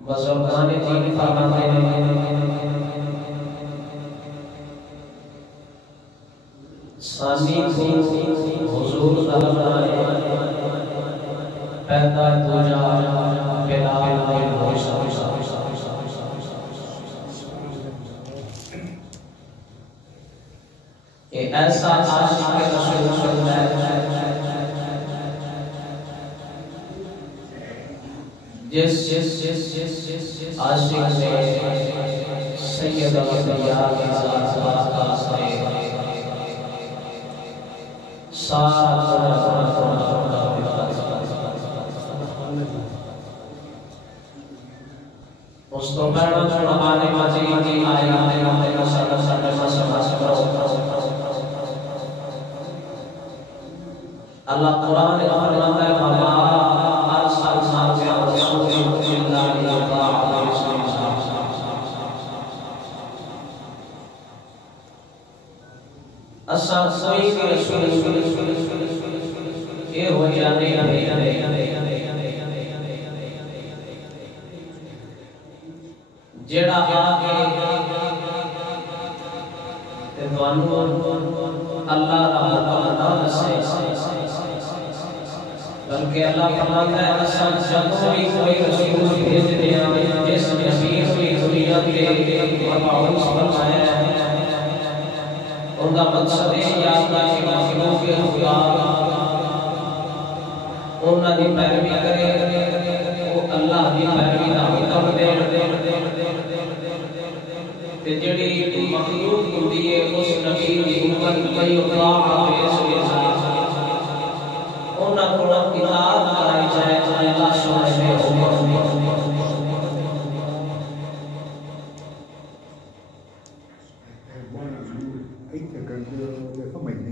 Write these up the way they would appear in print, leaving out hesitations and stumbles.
بزرگان دین فرماتے ہیں ثانی کو حضور اللہ پیدا دو جا بلال بن موسیٰ یہ ایسا عاشق رسول اللہ جس عاشق نے سید الانبیاء کی ذات واسطہ سے سارا اس تو پہنا چھوڑانے مجید کی آیات اللہ قرآن فرماتا ہے وَمَا أَرْسَلْنَا مِن رَّسُولٍ إِلَّا لِيُطَاعَ بِإِذْنِ اللَّهِ اساں کوئی بھی رسول یہ ہو جانے جڑا آگے تے تانوں اللہ رحمت نہ دسے بلکہ اللہ فرماتا ہے اساں جب بھی کوئی رسول بھیجتے ہیں جس نبی کی ذریت کے مبعوث فرمایا ہے ان کا مقصد ہے یا اللہ کے مخلوق کے خدا انہاں دی پیروی کرے وہ اللہ دی پیروی دا حکم دے تے جڑی مخلوق ہوندی ہے اس نبی دی امت کوئی اطاعت انہاں کو اطاعت کرائی جائے اللہ سبحانہ نے حکم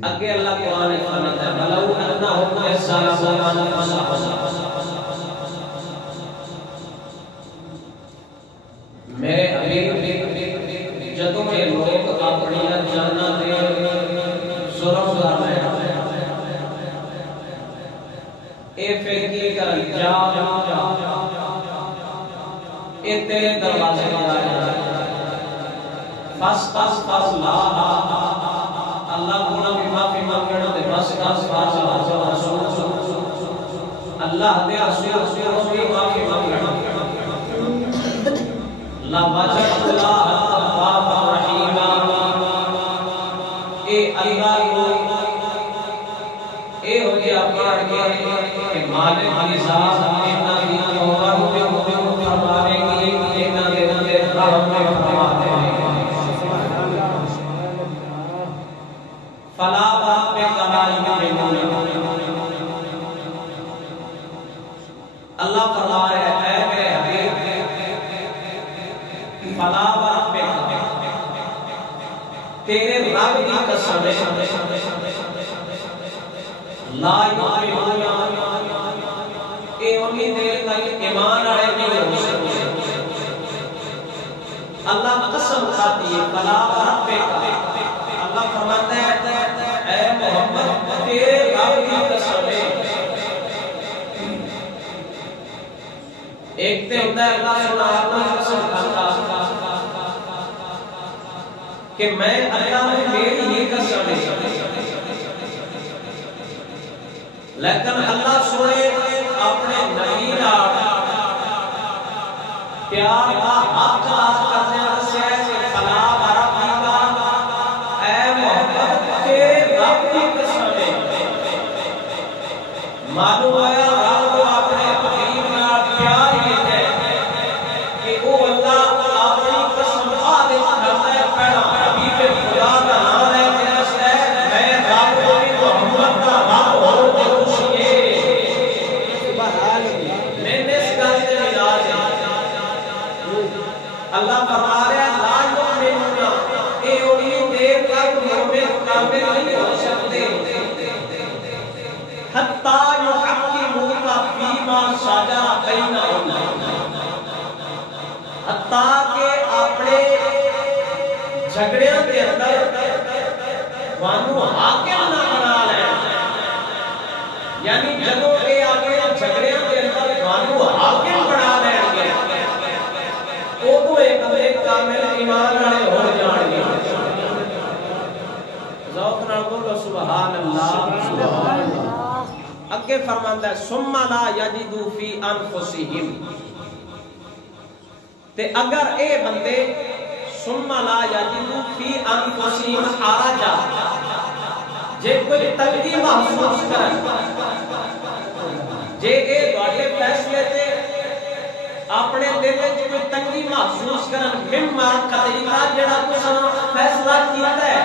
اگے اللہ قرآن فرماتا ہے بلو انہم یسالون میرے حبیب جدوں میں لوگ اپنی جاننا دے ظلم کر رہے ہیں اے فیکی کر جا اے تیرے دروازے پر آیا فس لا اللہ گناہ بھی معافی مانگنا دے بس اللہ دے رسول بھی معافی مانگنا لا وجہ اللہ التواب الرحیم اے اللہ اے ہو گیا پڑھ کے کہ مالک کی ذات اتنا بھی توبہ فرمانے کی اتنا دے رحم میں فرماتے ہیں فلا باپ کرائی اللہ فرما رہے اے میرے حبیب فلا باپ تیرے رب کی قسم لا یؤمنون اے انہی دیر تک ایمان آئے نہیں ہو سکتے اللہ قسم کھاتی ہے فلا باپ اللہ فرماتا ہے اے محمد تیرے رب کی قسم ایک تے ہوتا ہے اللہ سبحانہ قسم کھاتا کہ میں اللہ میں میری یہ قسم ہے لیکن اللہ سنے اپنے نبی پیار کا حق کرنے سے فلا برابی کا اے محمد تیرے رب کی قسم ہے معلوم آیا رب کو اپنے حبیب کا پیار یہ ہے کہ وہ اللہ اپنی قسم آدھے کرتا ہے پہلا حبیب خدا کا نام ہے میں رب کو بھی محمد کا رب ہو تو خوشی میں نے اس کا سے ملاج ہے اللہ فرما رہا ہے لا یؤمنون اے انہی دیر تک مومن کامل نہیں ہو سکتے حتی یحکموک فیما شجر بینہم حتی کہ اپنے جھگڑیاں کے اندر وانو حاکم نہ بنا لیں یعنی جدوں اے اپنے جھگڑیاں کے اندر وانو حاکم بنا لیں گے سبحان اللہ۔ اگے فرماندا ہے ثم لا یجدوا فی انفسہم، تے اگر اے بندے ثم لا یجدوا فی انفسہم حرجا، جے کوئی تنگی محسوس کرن، جے اے تواڈے فیصلے تے اپنے دل وچ کوئی تنگی محسوس کرن، مما قضیتا جڑا تساں فیصلہ کیتا ہے،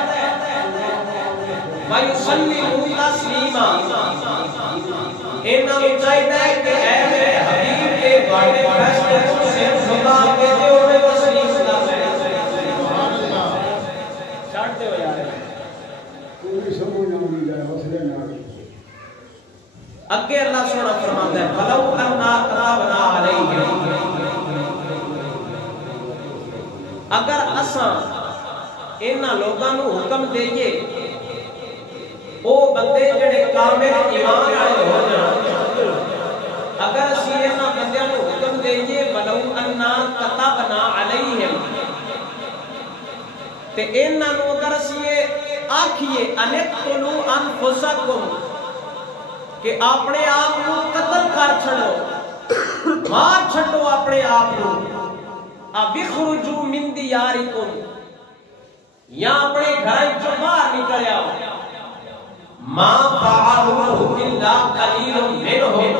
وَيُسَلِّمُوا تَسْلِیمًا، انہاں نوں چاہیدا ہے کہ اے میرے حبیب کے تواڈے فیصلے کو سر جھکا کے تے اونے تسلیم کر لے۔ سبحان اللہ، چھڈ دیو یار کوئی سمجھ نہ آوندی جائے حوصلے نال۔ اگے اللہ سبحانہ فرماتا ہے فَلَوْ أَنَّا كَتَبْنَا عَلَيْهِمْ، اگر اساں انہاں لوگاں نوں حکم دئیے، او بندے جڑے کامل ایمان والے ہو جان، اگر اسی انہاں بندیاں نوں حکم دئیے وَلَوْ أَنَّا كَتَبْنَا عَلَيْهِمْ، تے انہاں نوں اگر اسی آکھیے أَنِ اقْتُلُوا أَنفُسَكُمْ، کہ اپنے آپ کو قتل کر چھڑو، مار چھڑو اپنے آپ کو، اَبِخْرُجُوا مِن دِيَارِكُمْ، یا اپنے گھر چو باہر نکل آؤ، مَا فَعَلُوهُ إِلَّا قَلِيلٌ مِّنْهُمْ،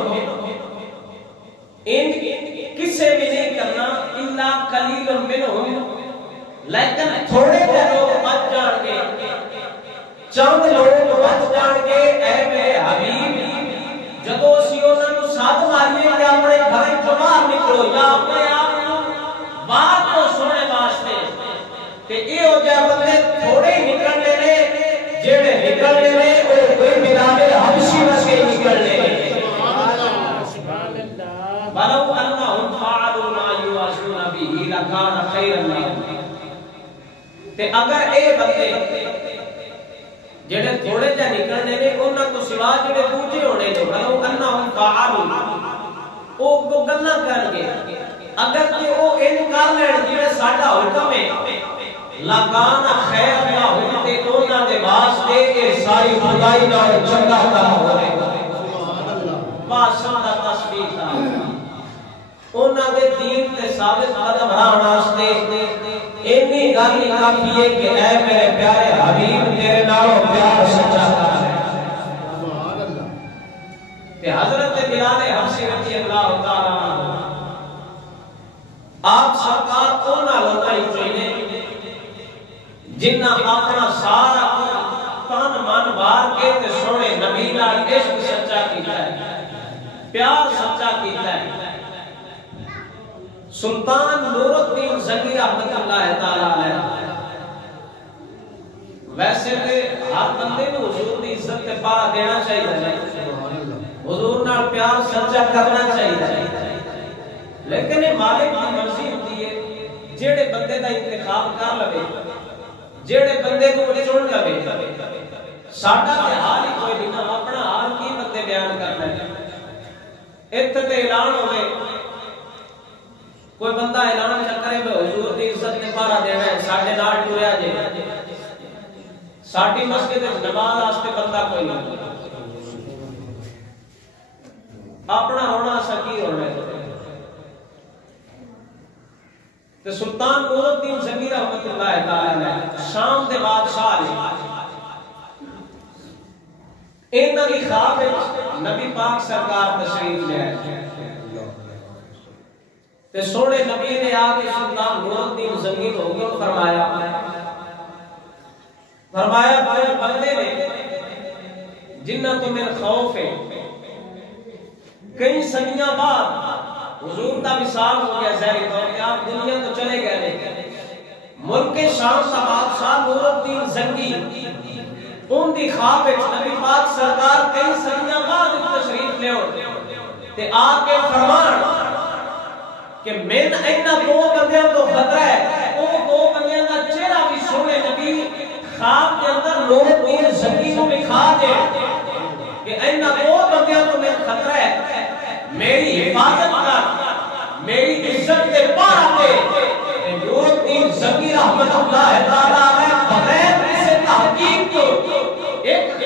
ان کسے بھی نہیں کرنا إِلَّا قَلِيلٌ مِّنْهُمْ، لیکن تھوڑے لوگ بچ جان گے، چند لوگ بچ جان گے۔ اے میرے حبیب جدو اسی انہاں نوں ساتھ ماریے کہ اپنے گھر چوں باہر نکلو یا اپنے آپ کو بات کو سننے واسطے، تے اے ہو جائے بندے تھوڑے ہی نکلنے نے، جڑے نکلنے نے او کوئی بلال حبشی ورگے نکلنے نے۔ سبحان اللہ، وَلَوْ أَنَّهُمْ فَعَلُوا مَا يُوعَظُونَ بِهِ لَكَانَ خَيْرًا لَّهُمْ، تے اگر اے بندے جڑے تھوڑے جا نکلنے نے انہاں تو سوا جڑے دوجے ہونے نے، وَلَوْ أَنَّهُمْ فَعَلُوا، او کو گلاں کر گے، اگر کہ او انکار لین جویں ساڈا حکم ہے، لَكَانَ خَيْرًا لَّهُمْ، تے انہاں دے واسطے اے ساری خدائی نال چنگا کام ہوے۔ سبحان اللہ، بادشاہ دا تسبیح تھا انہاں دے دین تے ثابت قدم رہن واسطے اینی گل کافی ہے کہ اے میرے پیارے حبیب تیرے نالوں پیار سچا کر ہے۔ سبحان اللہ، تے حضرت بلال حبشی رضی اللہ تعالی عنہ آپ سرکار انہاں لوکاں وچوں نے جنہاں اپنا سارا تن من وار کے تے سونے نبی نال عشق سچا کیتا ہے، پیار سچا کیتا ہے۔ سلطان نور الدین زنگی رحمت اللہ تعالی علیہ، ویسے تے ہر بندے کو حضور دی عزت تے پارا دینا چاہیے، حضور نال پیار سچا کرنا چاہیے، لیکن یہ مالک کی مرضی ہوتی ہے جیڑے بندے دا انتخاب کر لوے، جیڑے بندے کو چن لوے۔ ساڈا تے حال ہی کوئی نہیں، اپنا حال کی بندے بیان کرنا ہے۔ اتنے تے اعلان ہوئے، کوئی بندہ اعلان کرے میں حضور دی عزت نے پارا دینا ہے، ساڈے نال ٹریا جے، ساڈی مسجد وچ نماز واسطے بندہ کوئی نہیں، اپنا ہونا سکی ہونا ہے۔ تے سلطان نور الدین زنگی رحمت اللہ تعالی علیہ شام دے بادشاہ نے انہاں دی خواب وچ نبی پاک سرکار تشریف لے آئے، تے سونے نبی نے آگے سلطان نور الدین زنگی کو حکم فرمایا بندے نے جنہ تو میرا خوف ہے، کئی صدیاں بعد حضور دا وصال ہو گیا، ظاہر طور پہ آپ دنیا تو چلے گئے، ملک شام کا بادشاہ نور الدین زنگی ان دی خواب وچ نبی پاک سرکار کئی صدیاں بعد تشریف لے تے آ کے فرمان کہ میں اینا دو بندیاں تو خطرہ ہے، وہ دو بندیاں کا چہرہ بھی سونے نبی خواب کے اندر نور الدین زنگی کو دکھا دے کہ اینا دو بندیاں تو میں خطرہ ہے، میری حفاظت کر، میری عزت کے پارا دے۔ نور الدین زنگی رحمت اللہ تعالیٰ ہے بغیر کسی تحقیق کو ایک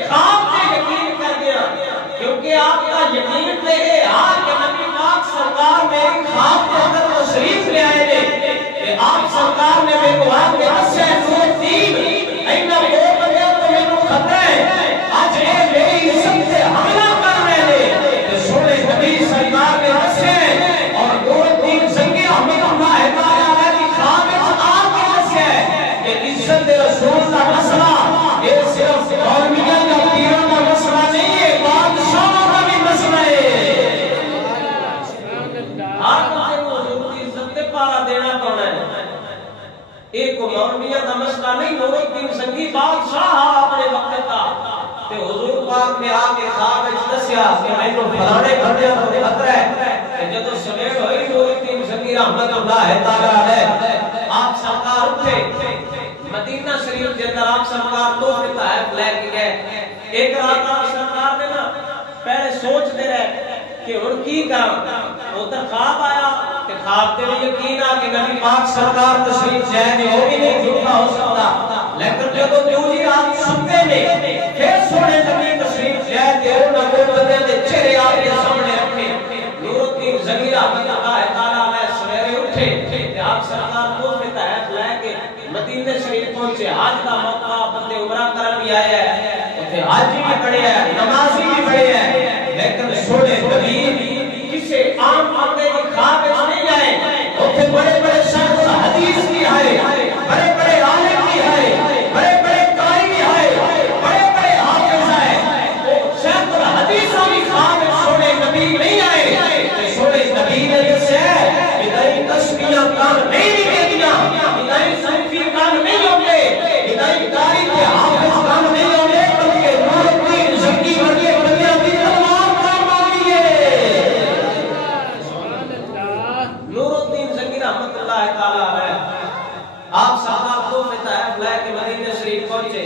سرکار نے خواب کے اندر تشریف لے آئے نے کہ آپ سرکار نے میرے کو آج کے حصے نور الدین اینا وہ بندے تو میں کو خطرہ ہے آج اے میری عزت سے حملہ کر رہے ہیں کہ سونے نبی سرکار کے حصے اور نور الدین زنگی احمد اللہ تعالیٰ کی خواب آپ کے حصے کہ عزت رسول کا مسئلہ یہ صرف قومیت کا پیروں کا مسئلہ نہیں ہے بادشاہوں کا بھی مسئلہ ہے آپ کو حضور کی عزت پہ پارا دینا پڑنا ہے ایک مولویہ کا مسئلہ نہیں نور الدین زنگی بادشاہ اپنے وقت کا کہ حضور پاک نے آ کے خواب دسیا کہ میں کو فلانے بندے کو خطرہ ہے کہ جب سویر ہوئی نور الدین زنگی رحمت اللہ تعالی علیہ آپ سرکار اٹھے مدینہ شریف کے اندر آپ سرکار تو تحائف لے کے گئے ایک رات آپ سرکار نے نا پہلے سوچتے رہے کہ ان کی کرم ادھر خواب آیا کہ خواب کے بھی یقین آ کہ نبی پاک سرکار تشریف جائے نہیں وہ بھی نہیں جھوٹا ہو سکتا لیکن جب جو جی آپ سنتے نے پھر سونے نبی تشریف جائے کہ وہ نہ وہ بدے دے چہرے آپ کے سامنے رکھے نور الدین زنگی رحمت اللہ تعالیٰ علیہ سویرے اٹھے کہ آپ سرکار کو میں تحائف لے کے مدینہ شریف پہنچے حج کا موقع بندے عمرہ کرن بھی آیا ہے حج بھی پڑھے ہیں نمازی بھی پڑھے ہیں لیکن سونے نبی کسے عام بندے کی خواب نہیں آئے اتنے بڑے بڑے شخص حدیث بھی آئے بڑے بڑے عالم بھی آئے بڑے بڑے قاری بھی آئے بڑے بڑے حافظ آئے شیخ الحدیثوں بھی خواب سونے نبی نہیں آئے سونے نبی نے جسے ادھائی تسبیحاں کام نہیں دیدیاں ادھائی صنفی کام نہیں ہوتے ادھائی قاری کے حافظ کام نہیں ہوتے بلکہ نور الدین زنگی ورگے بندیاں بھی تلوار کام آئی ہے نور الدین زنگی رحمت اللہ تعالیٰ علیہ آپ سرکار کو تحائف لے کے مدینہ شریف پہنچے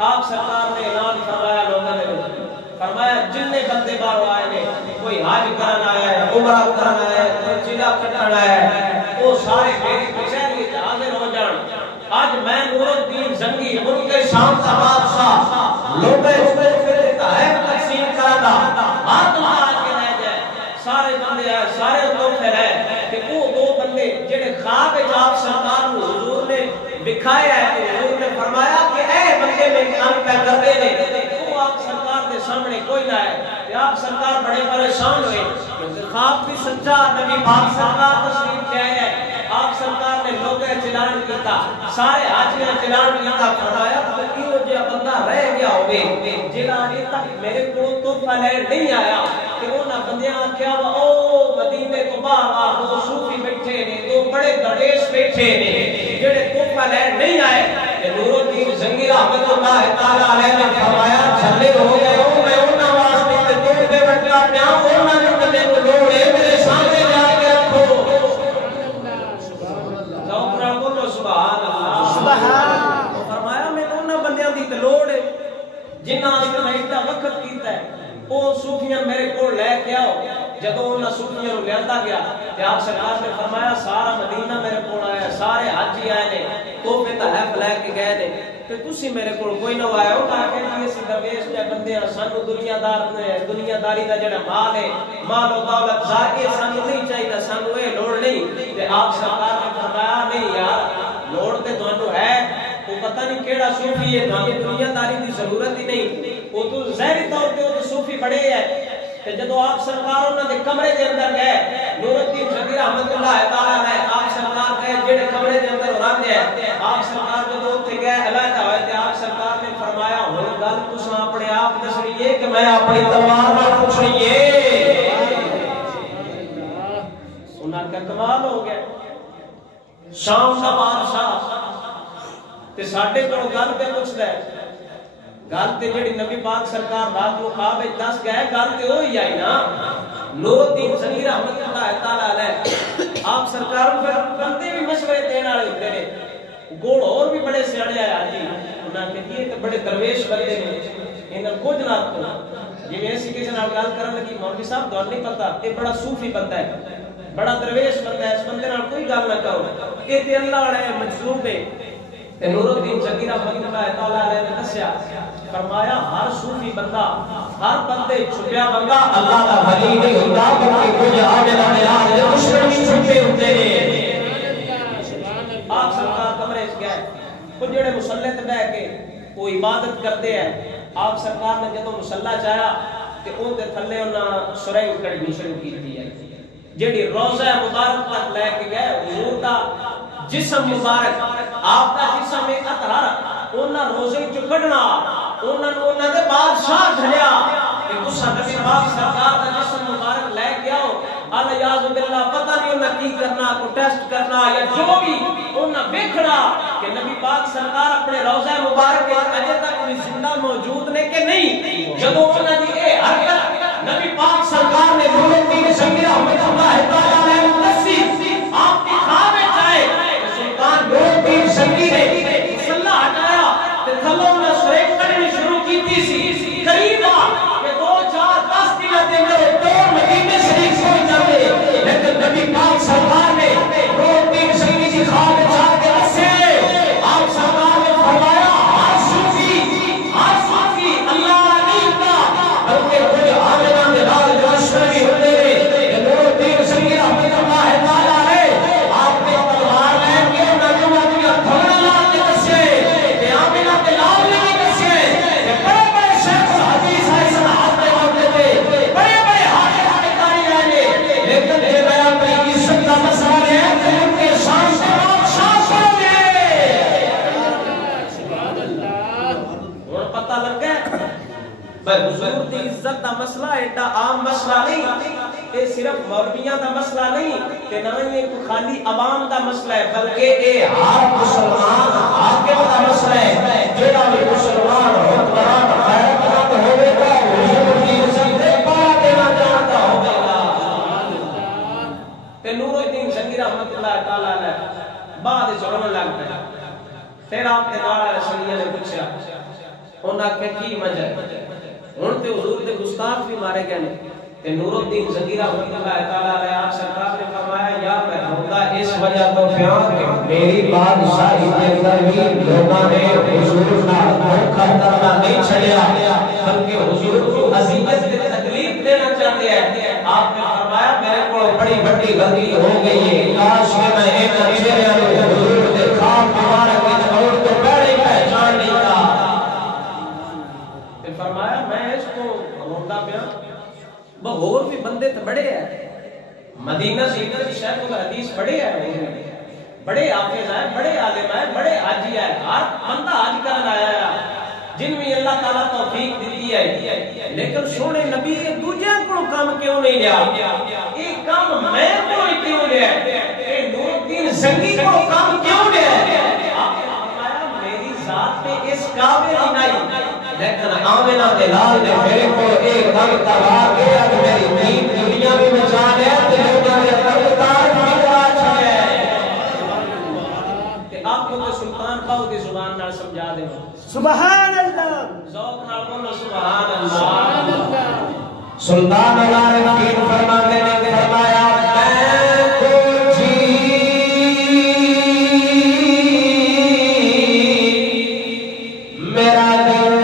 آپ سرکار نے اعلان فرمایا لوگوں نے فرمایا جننے بندے باہر آئے نے کوئی حج کرن آیا ہے عمرہ کرن آیا ہے کوئی چلا کٹن آیا ہے وہ سارے میری کچہری میں حاضر ہو جان آج میں نور الدین زنگی ان کے شام کا بادشاہ لوگوں کو پھر تحائف تقسیم کرا ہاتھ آج کے رہ جائے سارے بندے آئے سارے لوگ پھیلے کہ وہ دو بندے جنہیں خواب آپ سرکار حضور نے دکھایا ہے کہ حضور نے فرمایا کہ اے بندے میں کام پہ کر دے وہ آپ سرکار کے سامنے کوئی نہ ہے کہ آپ سرکار بڑے پریشان ہوئے کیونکہ خواب بھی سچا نبی پاک سرکار تشریف لے آئے آپ سرکار نے لوگوں چلان کیتا سارے حاجی نے چلان کیتا فرمایا کہ کیوں جو بندہ رہ گیا ہوگے جنہاں ابھی تک میرے کو تو پہلے نہیں آیا کہ انہاں بندیاں کیا او مدینے کو باہر دو صوفی بیٹھے نے دو بڑے درویش بیٹھے نے جڑے تو پہلے نہیں آئے کہ نور الدین زنگی رحمت اللہ تعالی علیہ نے فرمایا جھلے ہو گئے ہو میں انہاں واسطے تو پہ بیٹھا پیا انہاں نے کدے کو لوڑے میرے سامنے جا کے رکھو سبحان اللہ سبحان فرمایا میں انہاں بندیاں دی تے لوڑ ہے جنہاں نے ایڈا وقت کیتا ہے وہ صوفیاں میرے کو لے کے آؤ جدوں انہاں صوفیاں نوں لیندا گیا تے آپ سرکار نے فرمایا سارا مدینہ میرے کول آیا سارے حاجی آئے نے تو پہ تحائف لے کے گئے نے تے تسی میرے کول کوئی نہ آیا ہو تاکہ جی اس درویش دے بندے سانو دنیا داری دا جڑا مال ہے مال و دولت ظاہر سانو نہیں چاہیے سانو اے لوڑ نہیں تے آپ سرکار نے فرمایا نہیں یار لوڑ تے تانوں ہے وہ پتہ نہیں کیڑا صوفی ہے تانوں دنیا داری دی ضرورت ہی نہیں وہ تو ظاہری طور پہ وہ صوفی بڑے ہیں کہ جدو آپ سرکار انہوں نے کمرے کے اندر گئے نور الدین زنگی رحمت اللہ تعالیٰ نے آپ سرکار گئے جڑے کمرے کے اندر رہتے ہیں آپ سرکار جدو اتنے گئے علیحدہ ہوئے تھے آپ سرکار نے فرمایا ہوں گل تساں اپنے آپ دسنی ہے کہ میں اپنی تلوار نال پوچھنی ہے انہاں کا کمال ہو گیا شام کا بادشاہ تے ساڈے کول گل تے پوچھدا ہے گل تے جڑی نبی پاک سرکار رات کو خواب وچ دس گئے گل تے وہی آئی نا نور الدین زنگی رحمت اللہ تعالی علیہ آپ سرکار پھر بندے بھی مشورے دین والے ہوندے نے گول اور بھی بڑے سیاڑے آیا جی انہاں نے یہ تے بڑے درویش بندے نے انہاں کچھ نہ کو جویں ایسی کسی نال گل کرن لگی مولوی صاحب تو نہیں پتہ اے بڑا صوفی بندہ ہے بڑا درویش بندہ ہے اس بندے نال کوئی گل نہ کرو اے تے اللہ والے مجذوب ہے نور الدین زنگی رحمۃ اللہ تعالی علیہ نے دسیا فرمایا ہر صوفی بندہ ہر بندے چھپیا بندہ اللہ دا ولی نہیں ہوندا بلکہ کچھ عامل اعلان دے دشمن چھپے ہوندے نے آپ سرکار کمرے وچ گئے کچھ جڑے مصلی تے بیٹھ کے وہ عبادت کرتے ہیں آپ سرکار نے جدوں مصلی چاہیا تے اون دے تھلے انہاں سورہ کڑھنی شروع کیتی ہے جڑی روضہ مبارک تک لے کے گئے حضور دا جسم مبارک آپ دا جسم اطہر انہاں روزے چ کڈنا انہاں دے بادشاہ دھلیا کہ تساں نبی پاک سرکار دا جسم مبارک لے کے آؤ الیاذ باللہ پتہ نہیں انہاں کی کرنا کو ٹیسٹ کرنا یا جو بھی انہاں ویکھنا کہ نبی پاک سرکار اپنے روضہ مبارک کے اجے تک بھی زندہ موجود نے کہ نہیں جدوں انہاں دی اے حرکت نبی پاک سرکار نے نور الدین زنگی رحمۃ اللہ تعالی علیہ نصیب آپ کی خواب میں آئے سلطان نور الدین زنگی نے مصلی ہٹایا تے تھلوں نے سورہ کڑھنی شروع کیتی سی قریب کہ 2 4 10 دن دے میرے دو مدینے شریف کو چلے لیکن نبی پاک سرکار نے نور الدین زنگی کی خواب میں جا کے اسے آپ سرکار نے فرمایا ہر صوفی اللہ نہیں کا بلکہ کوئی عالم دے نال دشمنی ہوندے نے نور الدین زنگی رحمۃ اللہ تعالی علیہ آپ نے تلوار لے کے نجوم دیا تھوڑا لا کے دسے کہ آمنہ تے لال نہیں دسے کہ بڑے بڑے شیخ الحدیث ایسا ہاتھ میں ہوتے تھے بڑے بڑے حافظ کاری آئے لیکن یہ بیان میں عزت کا مسئلہ ہے کہ ان کے شان سے بادشاہ بن گئے سبحان اللہ اور پتہ لگ گیا بھائی حضور دی عزت دا مسئلہ ایڈا عام مسئلہ نہیں اے صرف مولویاں دا مسئلہ نہیں کہ نہ یہ خالی عوام دا مسئلہ ہے بلکہ اے ہر مسلمان حاکم دا مسئلہ ہے جڑا بھی مسلمان حکمران غیرت مند ہوے گا حضور دی عزت دے پا دینا چاہتا ہوگا سبحان اللہ تے نور الدین زنگی رحمۃ اللہ تعالی علیہ بعد چڑھن لگ پیا پھر آپ کے نال رسولیہ نے پوچھا انہاں کہ کی وجہ ہن تے حضور دے گستاخ بھی مارے گئے نے تے نور الدین زنگی رحمۃ اللہ تعالی علیہ آپ سرکار نے فرمایا یا میں ہوتا اس وجہ تو بیان کہ میری بادشاہی کے اندر بھی لوگوں نے حضور کا دھوکہ کرنا نہیں چھڑیا بلکہ حضور کو اذیت تے تکلیف دینا چاہتے ہیں آپ نے فرمایا میرے کو بڑی بڑی غلطی ہو گئی ہے کاش کہ میں ایک چہرے والے حضور دے خواب مبارک وچ اور تو پہلے پہچان لیتا تے فرمایا میں اس کو روندا پیا بہور بھی بندے تے بڑے ہیں مدینہ شریف کے شیخ الحدیث بڑے ہیں بڑے حافظ ہیں بڑے عالم ہیں بڑے حاجی ہیں ہر بندہ حج کرن آیا ہے جن میں اللہ تعالیٰ توفیق دیتی ہے لیکن سونے نبی نے دوجے کو کام کیوں نہیں لیا یہ کام میں کو کیوں لیا اے نور الدین زنگی کو کام کیوں لیا آپ نے فرمایا میری ذات پہ اس قابل ہی نہیں لیکن آمنہ دلال نے میرے کو ایک دم کروا کے اب میری دین دنیا بھی بچا لیا تے لوگوں نے تردار بھی کرا چھڑے کہ آپ کو تو سلطان باؤ دی زبان نال سمجھا دے سبحان اللہ ذوق نال بولو سبحان اللہ سلطان العارفین فرماتے نے فرمایا میں کو جی میرا دل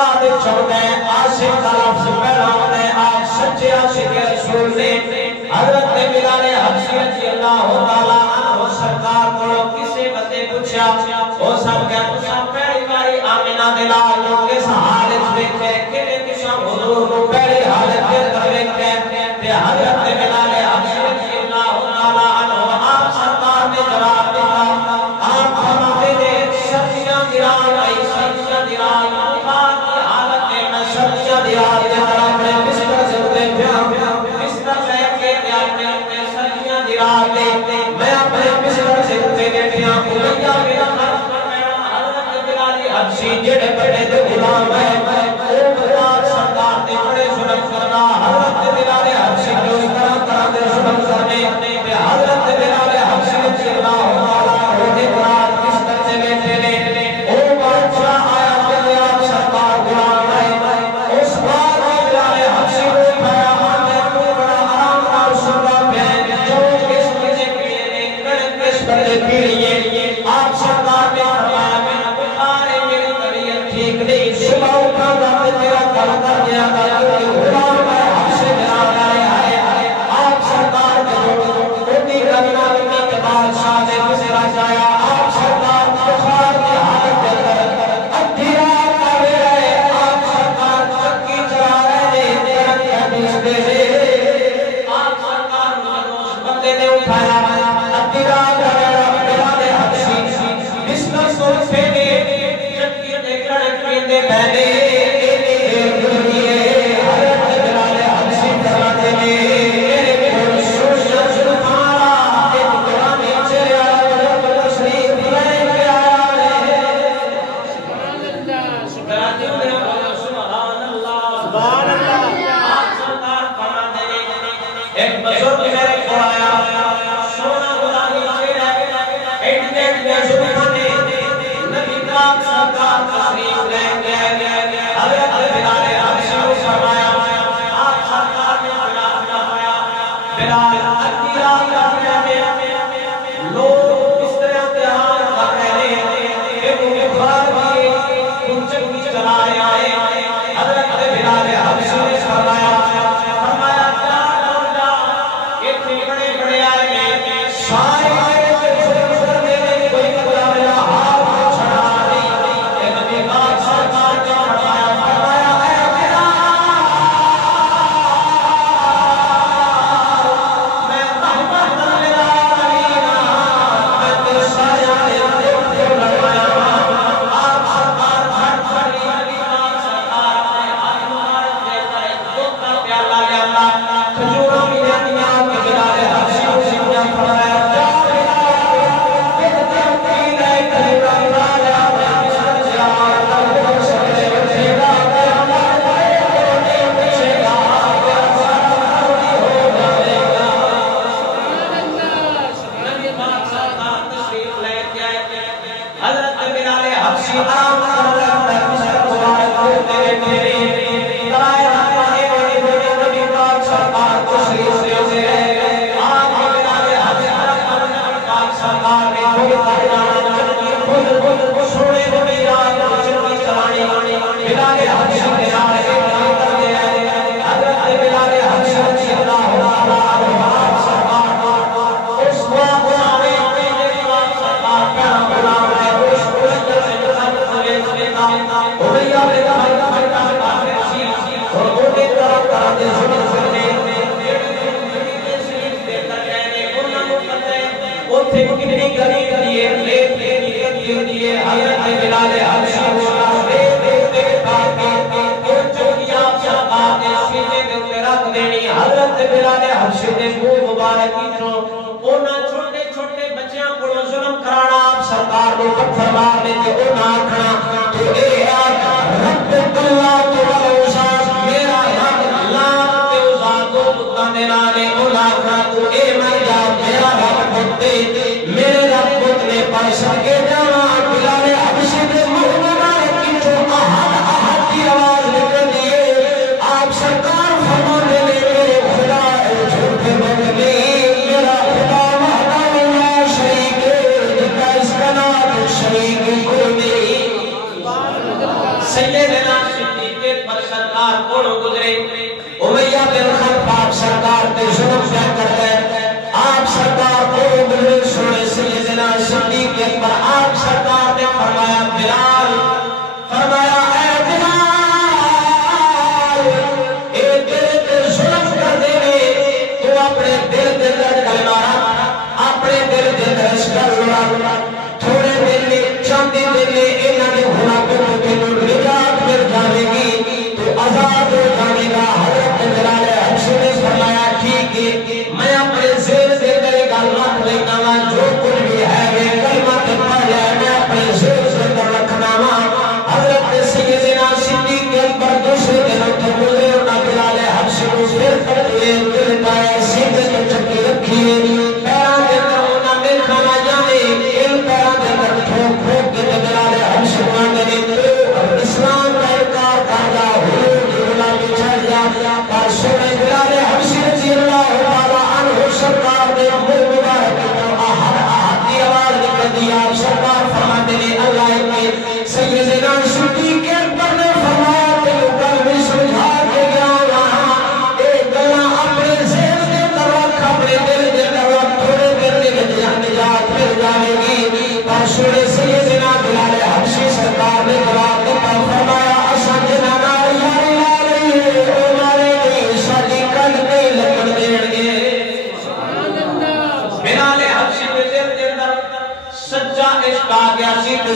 بعد چھوڑ ہے عاشق کا لفظ پہلا ہونے آپ سچے عاشق رسول نے حضرت بلال حبشی رضی اللہ تعالیٰ عنہ سرکار کو کسے بندے پوچھا وہ سب کیا تسا پہلی باری آمینہ دلال لوگ کس حالت دیکھے کہ کسا حضور کو پہلی حالت دیکھے کہ حضرت بلال حبشی رضی اللہ تعالیٰ عنہ آپ سرکار نے جواب دیتا آپ فرماتے دے سبزیاں گران آئی سبزیاں گران آئی کی حالت میں سبزیاں گران دے اپنے بستر سے اٹھے بستر سے کے اپنے سبزیاں گران دے میں اپنے بستر سے اٹھے بیٹھیا امیہ میرا حضرت بلال حبشی جڑے بڑے دے غلام ہے او غلام سردار دے بڑے ظلم کرنا حضرت بلال حبشی جو طرح طرح دے ظلم کرنے حضرت بلال حبشی رضی اللہ تعالیٰ روٹے قرآن بستر سے بیٹھے نے او بادشاہ آیا کہ آپ سرکار غلام ہے اس بار بلال حبشی کو اٹھایا آنے کو بڑا آرام نال سننا پہ جو کس بندے پیڑے نے کس بندے پیڑیے آپ سرکار نے فرمایا میں بخارے میری طبیعت ٹھیک نہیں صبح اٹھا رات تیرا کل کر دیا تھا کہ غلام ہے حبشی بلال آئے آپ سرکار کے ربنا کے بادشاہ نے گزرا جایا آپ سرکار بخار کی حالت کے اندر ادھی رات کا ویلا ہے آپ سرکار چکی چلا رہے ہیں حدیث دے آپ سرکار اس بندے نے اٹھایا ادھی رات کا ویلا بلال حبشی بستر سے اٹھے چکی دے کڑکے دے پہلے حضرت بلال حبشی فرماتے ہیں سیدنا گزرے امیہ بن خلف آپ سرکار تے ظلم کیا کرتا ہے آپ سرکار کو گزرے سونے سیدنا صدیق اکبر آپ سرکار نے فرمایا بلال فرمایا اے بلال اے دل تے ظلم کر دے تو اپنے دل دے اندر کلمہ اپنے دل دے اندر اشکر تھوڑے دل میں چاندی دل میں انہاں نے گناہ کو تینوں نجات مل جائے گی تو آزاد ہو جائے گا حضرت جلال حبشی نے فرمایا ٹھیک ہے میں اپنے ذہن سے تیرے گل رکھ لینا وا جو کچھ بھی ہے وہ کلمہ تے پڑھ لیا میں اپنے ذہن سے اندر رکھنا وا حضرت سیدنا صدیق اکبر دوسرے دن تو گزرے انہاں جلال حبشی کو پھر کر دیے دل پایا سیدھے تے چکی رکھی پیراں دے اندر انہاں نے کھانا جانے ان پیراں دے اندر ٹھوک ٹھوک کے جلال حبشی مانگے نے اسلام کا انکار کر جا پر سونے جلال حبشی رضی اللہ تعالیٰ عنہ سرکار نے منہ مبارک احد کی آواز نکل دی آپ سرکار فرماتے ہیں اللہ کے سیدنا صدیق اکبر نے فرمایا کہ کل بھی سمجھا کے گیا وہاں ایک گلا اپنے ذہن کے اندر رکھ اپنے دل کے اندر رکھ تھوڑے دل کے نجات مل جائے گی پر سونے سیدنا جلال حبشی سرکار نے جواب دیتا فرمایا اساں جنانا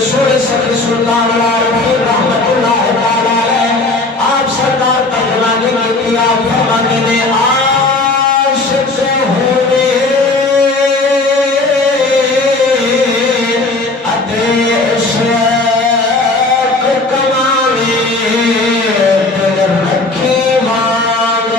سورہ سبی سلطان العارفین رحمت اللہ تعالیٰ علیہ آپ سرکار ترجمانی کی کیا فرماتے نے عاشق ہونے ادھے عشق کمانے دل رکھی مانگ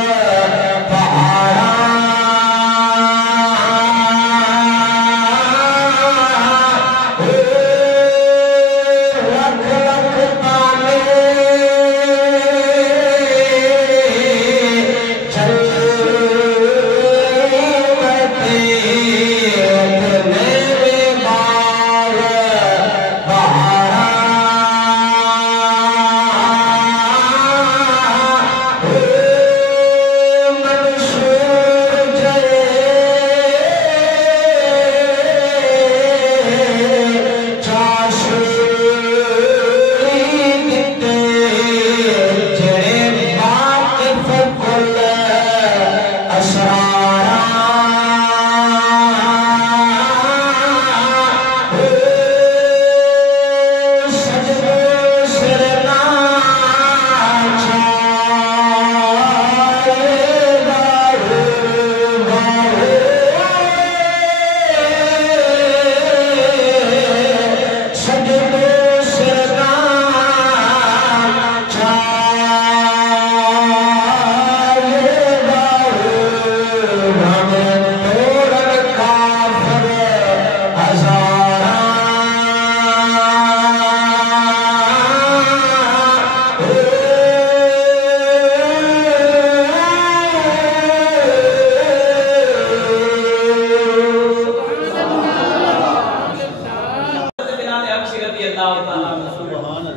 پہاڑا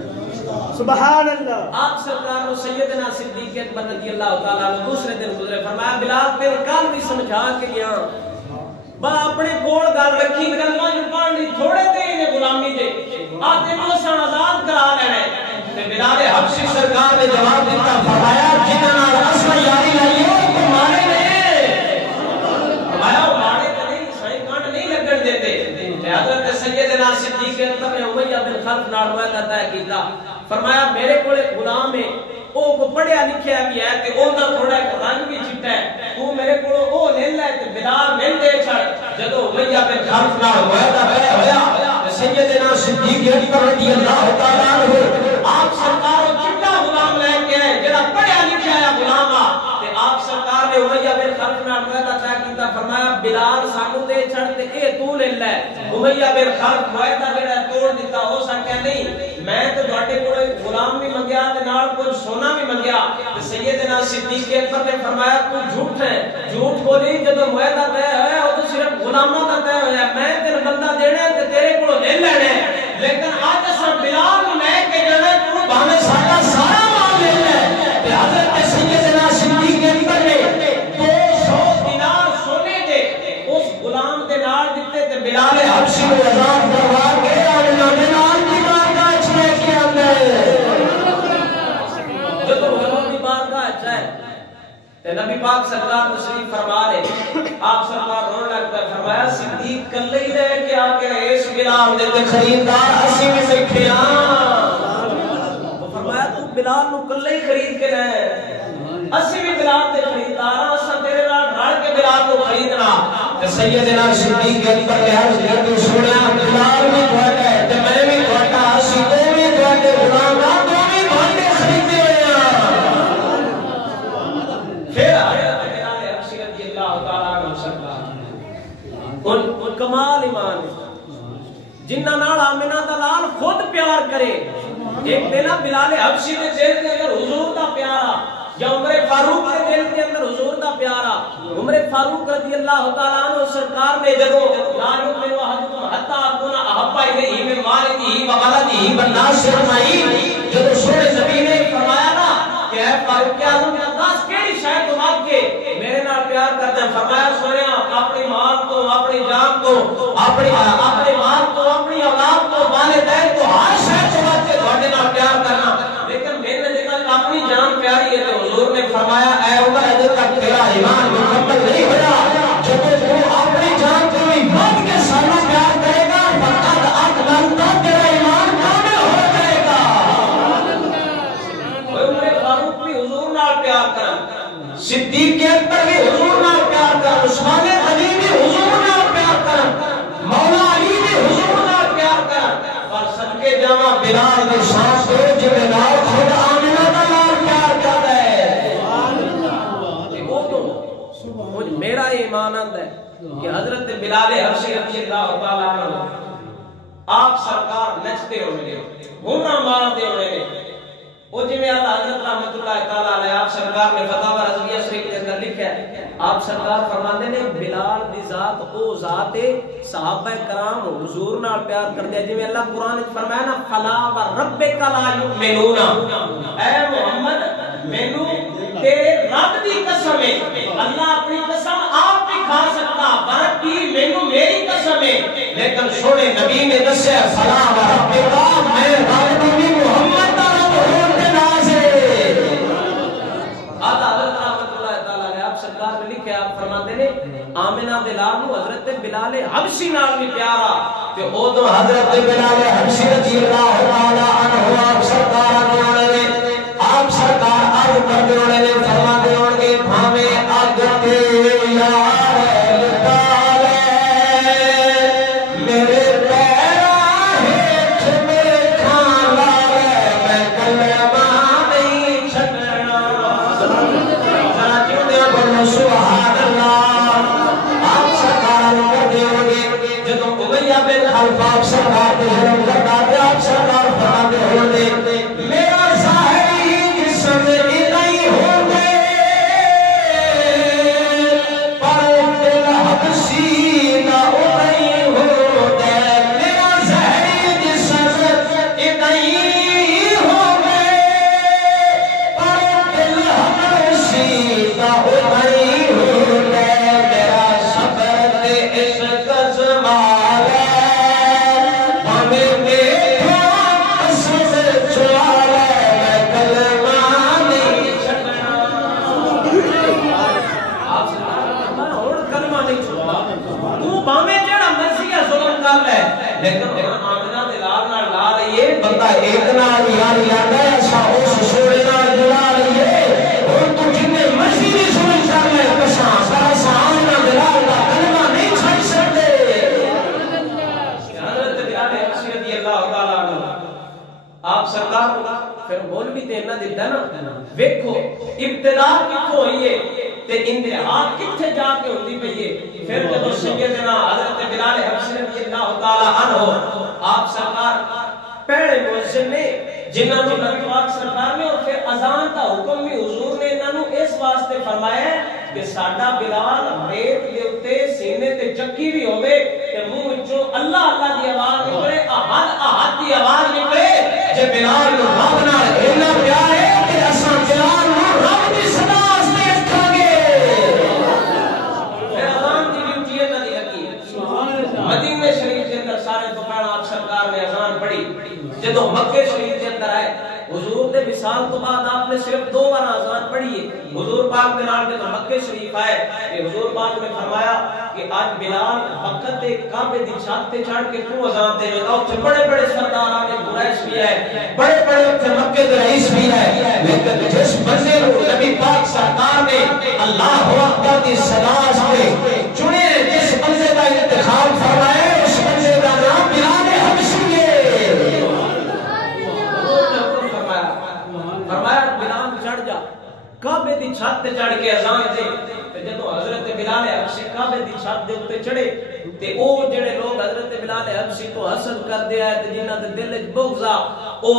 سبحان اللہ آپ سرکار و سیدنا صدیق اکبر رضی اللہ تعالیٰ عنہ دوسرے دن گزرے فرمایا بلال تیرے کل بھی سمجھا کے گیا با اپنے گول گل رکھی کلمہ جھپان دی تھوڑے تے انہیں غلامی دے آتے موسیٰ آزاد کرا لینے تے بلال حبشی سرکار نے جواب دیتا فرمایا جنہاں رسول یاری لائیے تو مارے نہیں فرمایا وہ مارے تے نہیں سائیں کانٹ نہیں لگن دیتے حضرت سیدنا صدیق اکبر نے امیہ بن خلف نال معاہدہ طے کیتا فرمایا میرے کولے غلام ہے او کو پڑھیا لکھیا بھی ہے تے اوندا تھوڑا ایک رنگ بھی چٹا ہے تو میرے کولو او لے لے تے بلال مل دے چھڑ جدوں امیہ بن خلف نال معاہدہ طے ہویا تے سیدنا صدیق اکبر رضی اللہ تعالی عنہ آپ سرکار چٹا غلام لے کے آئے جڑا پڑھیا لکھیا ہے غلام تے آپ سرکار نے امیہ بن خلف نال معاہدہ طے کیتا فرمایا بلال سانو دے چھڑ تے اے تو لے لے امیہ بن خلف معاہدہ جڑا توڑ دیتا ہو سکے نہیں میں تو تواڈے کول غلام بھی منگیا تے نال کچھ سونا بھی منگیا تے سیدنا صدیق اکبر نے فرمایا تو جھوٹ ہے جھوٹ بولی جدوں معاہدہ طے ہویا او تو صرف غلاماں دا طے ہویا میں تیرے بندہ دینا تے تیرے کول لے لینا لیکن اج اساں بلال نوں لے کے جانا تو بھاویں ساڈا سارا مال لے لے تے حضرت سیدنا نبی پاک سرکار تشریف فرما لے آپ سرکار رونے لگتا ہے فرمایا صدیق کلے ہی رہ کے آگے اس بلال دے خریدار اسی میں بیٹھے وہ فرمایا تو بلال نو کلے ہی خرید کے لے اسی بھی بلال دے خریدار اساں تیرے نال رل کے بلال کو خریدنا تے سیدنا صدیق کے اندر لحاظ کر کے سنیا بلال بھی تھوڑا ہے تے میں بھی تھوڑا اسی دو بھی تھوڑے غلام ہاں دو بھی بھانڈے خریدے ہوئے ہیں پھر آیا بلال حبشی رضی اللہ تعالی عنہ سرکار ان کمال ایمان جنہ نال آمنہ دا لال خود پیار کرے ایک دن بلال حبشی کے دل کے اندر حضور دا پیارا یا عمر فاروق کے دل کے اندر حضور دا پیارا عمر فاروق رضی اللہ تعالیٰ عنہ سرکار نے جدو لا یؤمن احدکم حتی اکون احب الیہ من والدہ وولدہ والناس اجمعین جدو سونے نبی نے فرمایا نا کہ اے فاروق اعظم کے انداز کیڑی شے تو مانگ کے میرے نال پیار کرتے ہیں فرمایا سویا اپنی مال کو اپنی جان کو اپنے مال کو اپنی اولاد کو والدین کو ہر شے تو مانگ کے تواڈے نال پیار کرنا لیکن میں نے دیکھا اپنی جان پیاری ہے تو حضور نے فرمایا اے عمر ابھی تک تیرا ایمان مکمل نہیں ہوا جب تو اپنی جان کو بھی بھاگ کے سامنے پیار کرے گا فقط اکملتا تیرا ایمان کامل ہو جائے گا عمر فاروق بھی حضور نال پیار کرن صدیق کے اکبر بھی حضور نال پیار کرن عثمان غنی بھی حضور نال پیار کرن مولا علی بھی حضور نال پیار کرن اور صدقے جاواں بلال دے ساتھ کو جے نال خود آمنہ دا نال پیار کردا ہے وہ تو مجھ میرا ایمان ہے کہ حضرت بلال حبشی رضی اللہ تعالی عنہ آپ سرکار نچتے ہوئے گھومنا مارتے ہوئے وہ جی میں حضرت رحمت اللہ تعالی علیہ آپ سرکار نے فتاوی رضویہ شریف کے اندر لکھا ہے آپ سرکار فرماندے نے بلال دی ذات او ذات صحابہ کرام حضور نال پیار کردے جی میں اللہ قرآن وچ فرمایا نا فلا وربک لا یؤمنون اے محمد مینوں تیرے رب دی قسم ہے اللہ اپنی قسم آپ بھی کھا سکتا برت کی مینوں میری قسم ہے لیکن سونے نبی نے دسیا فلا وربک میں رب دی محمد دا حضور دے ناز ہے حضرت رحمت اللہ تعالی علیہ آپ سرکار نے لکھا آپ فرماتے نے آمنہ بلال نو حضرت بلال حبشی نال بھی پیارا تے او تو حضرت بلال حبشی رضی اللہ تعالی عنہ آپ سرکار نے آپ سرکار عرض کردے ہونے نے فرماتے ہون گے بھاویں اگ تے یار لٹالے میرے پیراں ہیٹھ میرے کھان لالے میں کلمہ نہیں چھڈنا ذرا جیوندے بولو سبحان اللہ آپ سرکار کردے ہون گے جدوں امیہ بن خلف آپ سرکار دے حرم لگا دے آپ سرکار فرماتے ہون گے میرا وصال تو بعد آپ نے صرف 2 بار اذان پڑھی ہے. حضور پاک کے نام کے مکے شریف آئے کہ حضور پاک نے فرمایا کہ آج بلال وقت کعبے دی چھت تے چڑھ کے کیوں اذان دے رہا ہے. بڑے بڑے سردار نے قریش بھی ہے, بڑے بڑے مکے کے رئیس بھی ہے, لیکن جس بندے کو نبی پاک سرکار نے اللہ اکبر کی صدا سے چنے, جس بندے کا انتخاب فرمایا اس بندے کا نام بلال حبشی ہے. فرمایا بلال چڑھ جا کعبے دی چھت تے چڑھ کے اذان دے. تے جدوں حضرت بلال حبشی کعبے دی چھت دے اوتے چڑھے تے او جڑے لوگ حضرت بلال حبشی کو حسد کر دے تے جنہاں دے دل وچ بغض آ او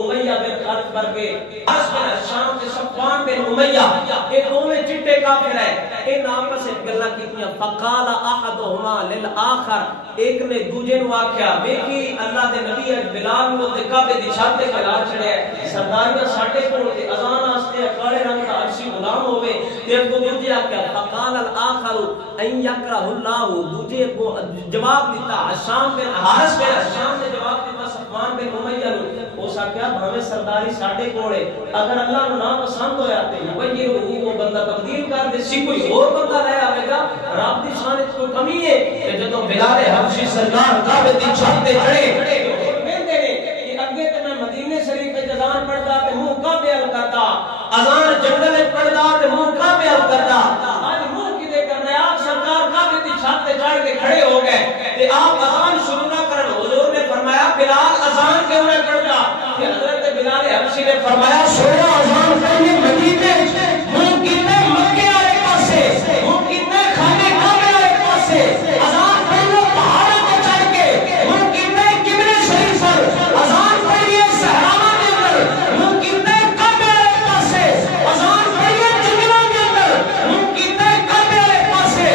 امیہ بن خلف کر کے اسبن شام تے صفوان بن امیہ اے دوویں چٹے کافر ہے. اے آپس وچ گلاں کیتیاں. فقال احدهما للآخر, ایک نے دوجے نو آکھیا ویکھی اللہ دے نبی بلال نو تے کعبے دی چھت تے کھلا چھڑیا سرداریاں ساڈے کول تے اذان واسطے کالے رنگ دا عرشی غلام ہوے تے کو دوجے آکھیا. فقال الاخر ان یکرہ اللہ, دوجے کو جواب دیتا شام بن حارث بن شام نے جواب دیتا صفوان بن امیہ نو. او ساکھیا بھاویں سرداری ساڈے کول ہے, اگر اللہ نو نہ پسند ہویا تے وہی وہ بندہ تبدیل کر دے سی, کوئی اور بندہ لے آوے گا. رب دی شان وچ کوئی کمی ہے کہ جدوں بلال حبشی سرکار کعبے دی چھت تے چڑھے کہندے نے کہ اگے تے میں مدینے شریف وچ اذان پڑھدا تے منہ کعبے ال کردا, اذان جنگل وچ پڑھدا تے منہ کعبے ال کردا. اج منہ کدے کرنا ہے؟ آپ سرکار کعبے دی چھت تے چڑھ کے کھڑے ہو گئے تے آپ اذان شروع نہ کرن. حضور نے فرمایا بلال اذان کیوں نہ پڑھدا؟ کہ حضرت بلال حبشی نے فرمایا سونا اذان پڑھنے مدینے منہ کنے مکے والے پاسے, منہ کنے خانے کعبے والے پاسے, اذان پڑھو پہاڑ تے چڑھ کے, منہ کنے قبلے شریف پر اذان پڑھیے صحرا دے اندر, منہ کنے کعبے والے پاسے اذان پڑھیے جنگلاں دے اندر, منہ کنے کعبے والے پاسے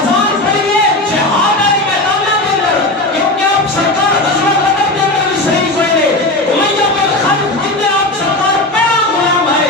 اذان پڑھیے جہاد والے میداناں دے اندر. کیونکہ آپ سرکار غزوہ بدر دے اندر بھی شریف ہوئے نے. امیہ بن خلف جنہیں آپ سرکار پہلا غلام ہے,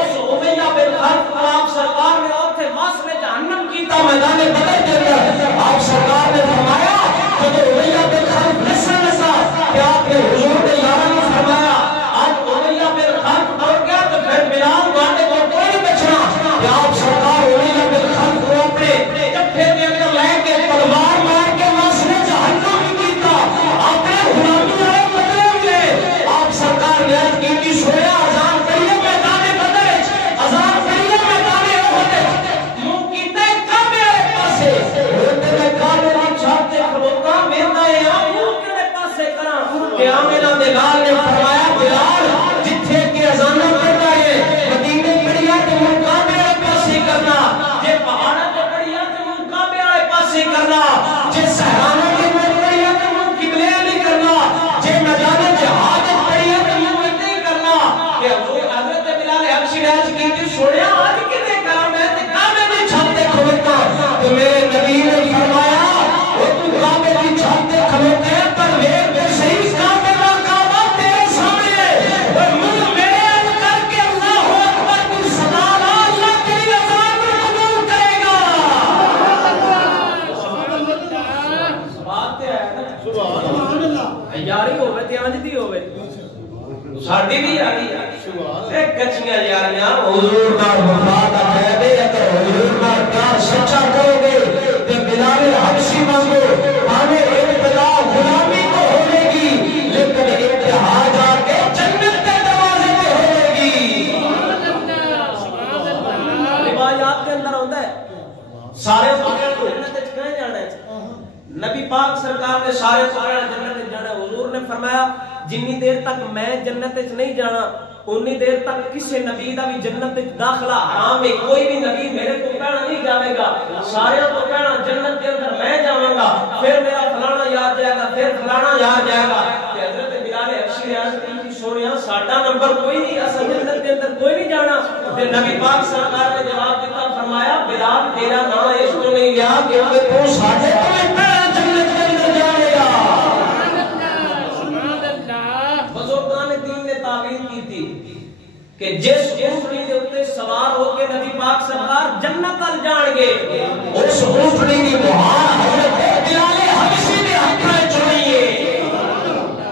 اس امیہ بن خلف کو آپ سرکار نے اوتھے واسطے جہنم کیتا میدان بدر دے اندر. آپ سرکار نے فرمایا جب امیہ بن خلف نسل نسا کہ آپ نے حضور نے یارہ نے فرمایا آج امیہ بن خلف دوڑ گیا تو پھر بلال گانے کو کوئی نہیں بچنا. کہ آپ سرکار امیہ بن خلف کو اپنے جبھے دے اندر لے کے تلوار مار کے واسطے جہنم کیتا. اپنے غلامی والے بدلے ہوئے آپ سرکار نے عرض کی سویا اذان پڑھیے میدان بدر, اذان پڑھیے میدان احد, منہ کیتے کعبے والے پاسے ہوتے میں کعبے دی چھت تے کھلوتا ویندا ہے منہ کیڑے پاسے کراں. کہ آمنہ دے لال نے فرمایا بلال جتھے کہ اذاناں پڑھدا ہے مدینے پڑھیا تے منہ کعبے والے پاسے کرنا, جے پہاڑاں تے پڑھیا تے منہ کعبے والے پاسے کرنا, جے صحراواں تے پڑھیا تے منہ قبلے نہیں کرنا, جے میدان جہاد پڑھیا تے منہ نہیں کرنا. کہ حضرت بلال حبشی نے عرض کی سنیا آج کدے کرا میں تے کعبے دی چھت تے کھلوتا. تو میرے نبی نے فرمایا او تو کعبے دی چھت تے کھلوتا ہے پر ویکھ تے صحیح کعبے دا کعبہ تیرے سامنے ہے. اور منہ میرے ال کر کے اللہ اکبر کی صدا لا, اللہ تیری اذان کو قبول کرے گا. بات ہے نا سبحان اللہ. یاری ہوے تے انج دی ہوے ساڈی بھی یاری ہے. اے کچیاں یاریاں حضور نال وفا دا ہے اگر حضور نال پیار سچا کرو گے تے بلال حبشی مانگو ہمیں ابتدا غلامی تو ہوے گی لیکن انتہا جا کے جنت کے دروازے پہ ہوے گی. سبحان اللہ. روایات کے اندر ہوندا ہے سارے جنت وچ کہاں جانا ہے. نبی پاک سرکار نے سارے جنت وچ جانا. حضور نے فرمایا جنی دیر تک میں جنت وچ نہیں جانا انی دیر تک کسی نبی دا بھی جنت وچ داخلہ حرام ہے. کوئی بھی نبی میرے کو کہنا نہیں جاوے گا, سارے کو کہنا جنت کے اندر میں جاواں گا, پھر میرا فلانا یاد جائے گا, پھر فلانا یاد جائے گا. کہ حضرت بلال حبشی نے عرض کی سونیا ساڈا نمبر کوئی نہیں, اساں جنت کے اندر کوئی نہیں جانا. پھر نبی پاک سرکار نے جواب دیتا فرمایا بلال تیرا نام اس کو نہیں لیا کیونکہ تو ساڈے تو پہلا جنت کے اندر جائے گا. بزرگان دین نے تعبیر کی تھی کہ جس اونٹنی دے اوتے سوار ہو کے نبی پاک سرکار جنت ال جان گے اس اونٹنی دی مہار حضرت بلال حبشی دے ہتھ وچ چڑھی ہے.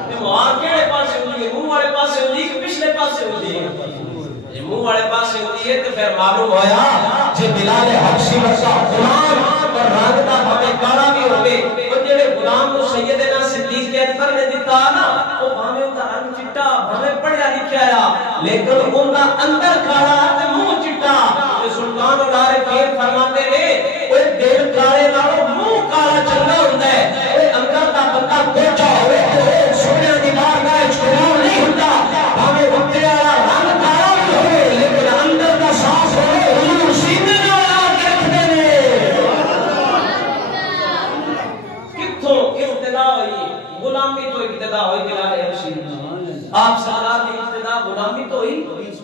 تے مہار کیڑے پاسے ہوندی ہے؟ منہ والے پاسے ہوندی کہ پچھلے پاسے ہوتی ہے منہ والے پاسے ہوتی ہے تو پھر معلوم ہویا جے بلال حبشی ورگا غلام اور رنگ دا ہمیں کالا بھی ہوگے اور جڑے غلام کو سیدنا صدیق اکبر نے دیتا نا وہ بھاویں دا رنگ چٹا بھاویں پڑھیا لکھیا ہے لیکن ان دا اندر کالا تے منہ چٹا تے سلطان العارفین فرماتے نے اوے دل کالے نالوں منہ کالا چنگا ہوندا ہے اوے اندر دا بندہ کوچا ہوئے تے سونے دی بارگاہ وچ غلام نہیں ہوندا بھاویں اوتے والا رنگ کالا لیکن اندر کا صاف ہوئے حضور سینے نہ آ کے رکھتے نے کتھوں ابتدا ہوئی غلامی تو ابتدا ہوئی بلال حبشی آپ سالات کی ابتدا غلامی تو ہوئی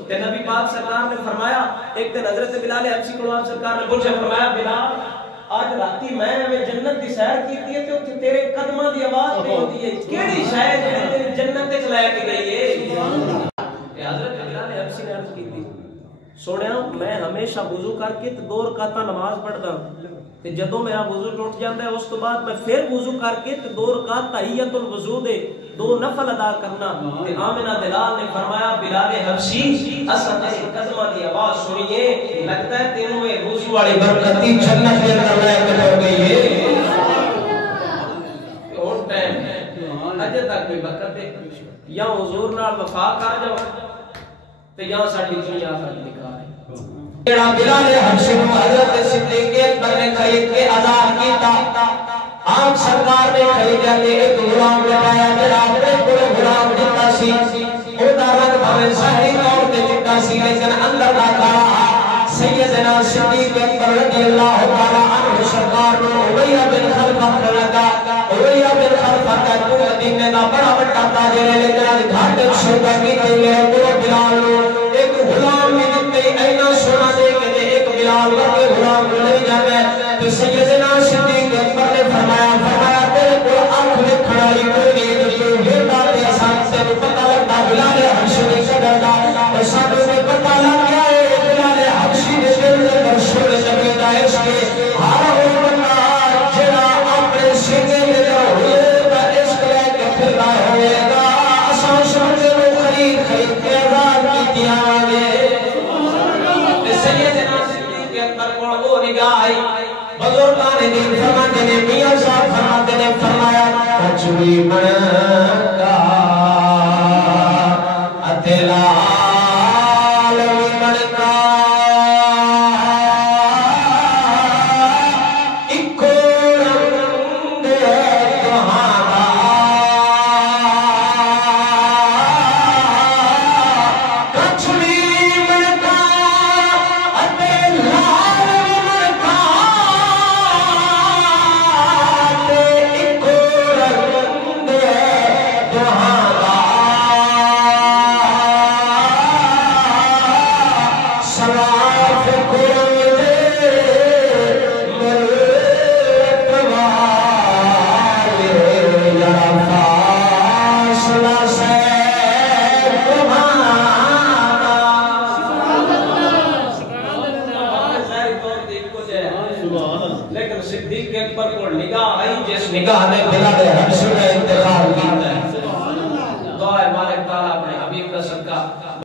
کہ نبی پاک سرکار نے فرمایا ایک دن حضرت بلال حبشی کو آپ سرکار نے پوچھا فرمایا بلال آج راتی میں ہمیں جنت دی سیر کیتی ہے تو تیرے قدماں دی آواز پہ ہوتی ہے کیڑی شاید جنت تے چلا کے گئی ہے حضرت بلال حبشی نے عرض کی تھی سوڑیا میں ہمیشہ وضو کر کے 2 رکعت نماز پڑھدا تے جدوں میرا وضو ٹوٹ جاندا ہے اس تو بعد میں پھر وضو کر کے 2 رکعت تحیۃ الوضو دے 2 نفل ادا کرنا تے آمنہ دلال نے فرمایا بلال حبشی اساں تیری قدماں دی آواز سنیے لگتا ہے تینوں اے وضو والی برکتی جنت دے اندر لے کے ہو گئی ہے اور ٹائم اجے تک کوئی برکت ہے یا حضور نال وفا کر جاؤ تے یا ساڈی دنیا آخرت نکاح ہے جڑا بلال حبشی کو حضرت صدیق اکبر نے خرید کے آزاد کیتا آپ سرکار نے خریدا تے ایک غلام لگایا جڑا اپنے کول غلام دیتا سی او دا رنگ بھاویں ظاہری طور تے چٹا سی لیکن اندر دا کالا سیدنا صدیق اکبر رضی اللہ تعالی عنہ سرکار نو امیہ بن خلف لگا امیہ بن خلف کو مدینے دا بڑا بڑا تاجر ہے لیکن گھاٹ سودا کیتے لے کو بلال نو ایک غلام بھی دتے اینا سونا دے کے ایک بلال ورگے غلام لے جاوے تے سیدنا صدیق اکبر نے فرمایا تیرے کو آنکھ دیکھن والی کوئی نہیں جو ہیردا تے آسان سے پتہ لگدا بلال حبشی نے کڈا اور سانوں کو پتہ لگ گیا ہے بلال حبشی دے دل دے رسول نبی دا عشق ہر وہ بندہ جڑا اپنے سینے دے حضور دا عشق لے کے پھردا ہوئے گا اساں سمجھ لو خرید کے آزاد کیتیاں گے سیدنا صدیق اکبر کو وہ نگاہ آئی بزرگان دین فرماتے نے میاں صاحب فرماتے نے فرمایا کچوی بنکا اتلال بنکا اکو رنگ تمہارا کچوی بنکا اتلال بنکا اکو رنگ تمہارا سواف کوئے مرتبہ یا فاصلہ سے تمہارا لیکن صدیق اکبر کو نگاہ آئی جس نگاہ نے بلال حبشی کا انتخاب کیا